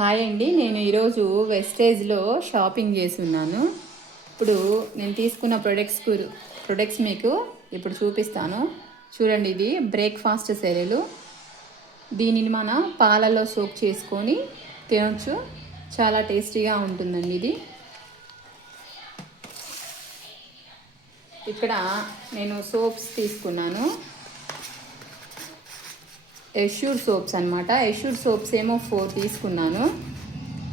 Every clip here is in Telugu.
హాయ్ అండి, నేను ఈరోజు వెస్టేజ్లో షాపింగ్ చేసి ఉన్నాను. ఇప్పుడు నేను తీసుకున్న ప్రొడక్ట్స్ మీకు ఇప్పుడు చూపిస్తాను. చూడండి, ఇది బ్రేక్ఫాస్ట్ సెరెలు. దీనిని మన పాలలో సోక్ చేసుకొని తినొచ్చు. చాలా టేస్టీగా ఉంటుందండి ఇది. ఇక్కడ నేను సోప్స్ తీసుకున్నాను. ఎష్యూర్ సోప్స్ అనమాట. ఎష్యూర్ సోప్స్ ఏమో 4 తీసుకున్నాను.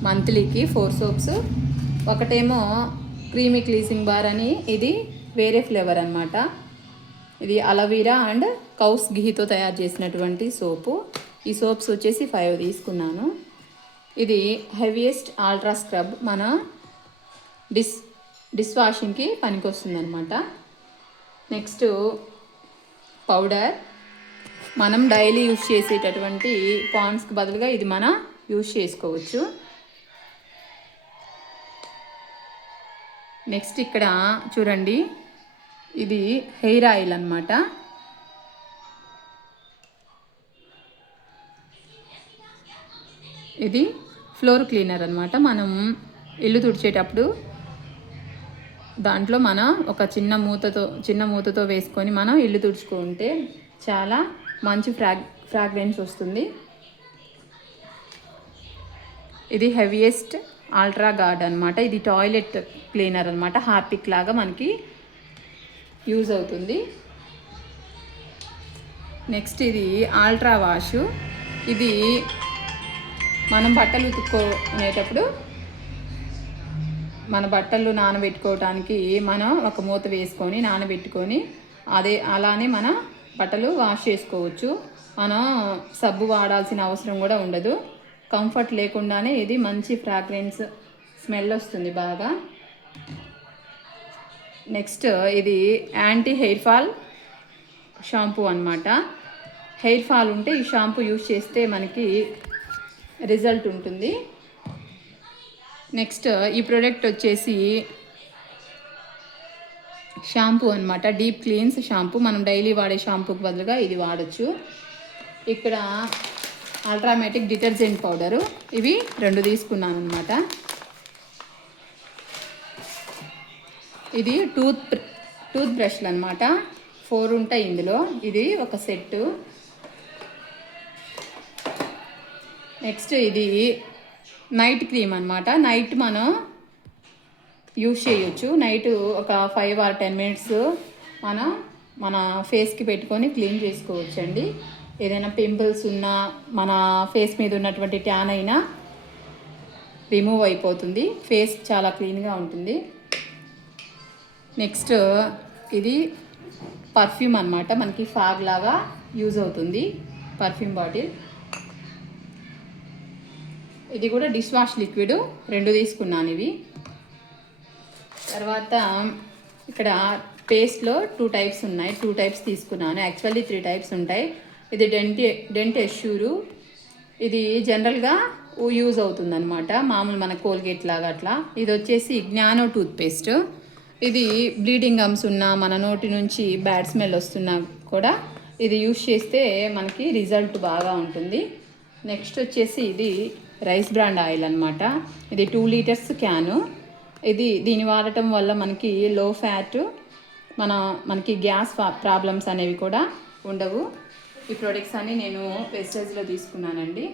మంత్లీకి 4 సోప్స్. ఒకటేమో క్రీమీ క్లీజింగ్ బార్ అని, ఇది వేరే ఫ్లేవర్ అనమాట. ఇది అలోవీరా అండ్ కౌస్ ఘీతో తయారు చేసినటువంటి సోపు. ఈ సోప్స్ వచ్చేసి 5 తీసుకున్నాను. ఇది హెవీయెస్ట్ అల్ట్రా స్క్రబ్, మన డిష్ వాషింగ్కి పనికొస్తుంది అనమాట. నెక్స్ట్ పౌడర్, మనం డైలీ యూజ్ చేసేటటువంటి పాండ్స్కి బదులుగా ఇది మనం యూజ్ చేసుకోవచ్చు. నెక్స్ట్ ఇక్కడ చూడండి, ఇది హెయిర్ ఆయిల్ అన్నమాట. ఇది ఫ్లోర్ క్లీనర్ అన్నమాట. మనం ఇల్లు తుడిచేటప్పుడు దాంట్లో మనం ఒక చిన్న మూతతో వేసుకొని మనం ఇల్లు తుడుచుకుంటే చాలా మంచి ఫ్రాగ్రెన్స్ వస్తుంది. ఇది హెవీయెస్ట్ అల్ట్రా గార్డ్ అనమాట. ఇది టాయిలెట్ క్లీనర్ అనమాట. హార్పిక్ లాగా మనకి యూజ్ అవుతుంది. నెక్స్ట్ ఇది అల్ట్రా వాష్. ఇది మనం బట్టలు ఉతుక్కునేటప్పుడు మన బట్టలు నానబెట్టుకోవటానికి మనం ఒక మూత వేసుకొని నానబెట్టుకొని అలానే మన బట్టలు వాష్ చేసుకోవచ్చు. మనం సబ్బు వాడాల్సిన అవసరం కూడా ఉండదు. కంఫర్ట్ లేకుండానే ఇది మంచి ఫ్రాగ్రెన్స్ స్మెల్ వస్తుంది బాగా. నెక్స్ట్ ఇది యాంటీ హెయిర్ ఫాల్ షాంపూ అనమాట. హెయిర్ ఫాల్ ఉంటే ఈ షాంపూ యూజ్ చేస్తే మనకి రిజల్ట్ ఉంటుంది. నెక్స్ట్ ఈ ప్రోడక్ట్ వచ్చేసి షాంపూ అనమాట. Deep cleans shampoo. మనం డైలీ వాడే షాంపూకి బదులుగా ఇది వాడచ్చు. ఇక్కడ అల్ట్రామేటిక్ డిటర్జెంట్ పౌడరు, ఇవి 2 తీసుకున్నాను అనమాట. ఇది టూత్ బ్రష్లు అనమాట. 4 ఉంటాయి ఇందులో. ఇది ఒక సెట్టు. నెక్స్ట్ ఇది నైట్ క్రీమ్ అనమాట. నైట్ మనం యూజ్ చేయొచ్చు. నైట్ ఒక 5 or 10 minutes మనం మన ఫేస్కి పెట్టుకొని క్లీన్ చేసుకోవచ్చు అండి. ఏదైనా పింపుల్స్ ఉన్నా, మన ఫేస్ మీద ఉన్నటువంటి ట్యాన్ అయినా రిమూవ్ అయిపోతుంది. ఫేస్ చాలా క్లీన్గా ఉంటుంది. నెక్స్ట్ ఇది పర్ఫ్యూమ్ అనమాట. మనకి ఫాగ్ లాగా యూజ్ అవుతుంది పర్ఫ్యూమ్ బాటిల్. ఇది కూడా డిష్ వాష్ లిక్విడ్. 2 తీసుకున్నాను ఇవి. తర్వాత ఇక్కడ పేస్ట్లో 2 types ఉన్నాయి. 2 types తీసుకున్నాను. యాక్చువల్లీ 3 types ఉంటాయి. ఇది డెంట్ ఎష్యూరు. ఇది జనరల్గా యూజ్ అవుతుందన్నమాట, మామూలు మన కోల్గేట్ లాగా అట్లా. ఇది వచ్చేసి జ్ఞానో టూత్పేస్ట్. ఇది బ్లీడింగ్ గమ్స్ ఉన్నా, మన నోటి నుంచి బ్యాడ్ స్మెల్ వస్తున్నా కూడా ఇది యూజ్ చేస్తే మనకి రిజల్ట్ బాగా ఉంటుంది. నెక్స్ట్ వచ్చేసి ఇది రైస్ బ్రాండ్ ఆయిల్ అనమాట. ఇది 2 liters క్యాను. దీన్ని వాడటం వల్ల మనకి లో ఫ్యాట్, మనకి గ్యాస్ ప్రాబ్లమ్స్ అనేవి కూడా ఉండవు. ఈ ప్రొడక్ట్స్ అన్ని నేను వెస్టేజ్లో తీసుకున్నానండి.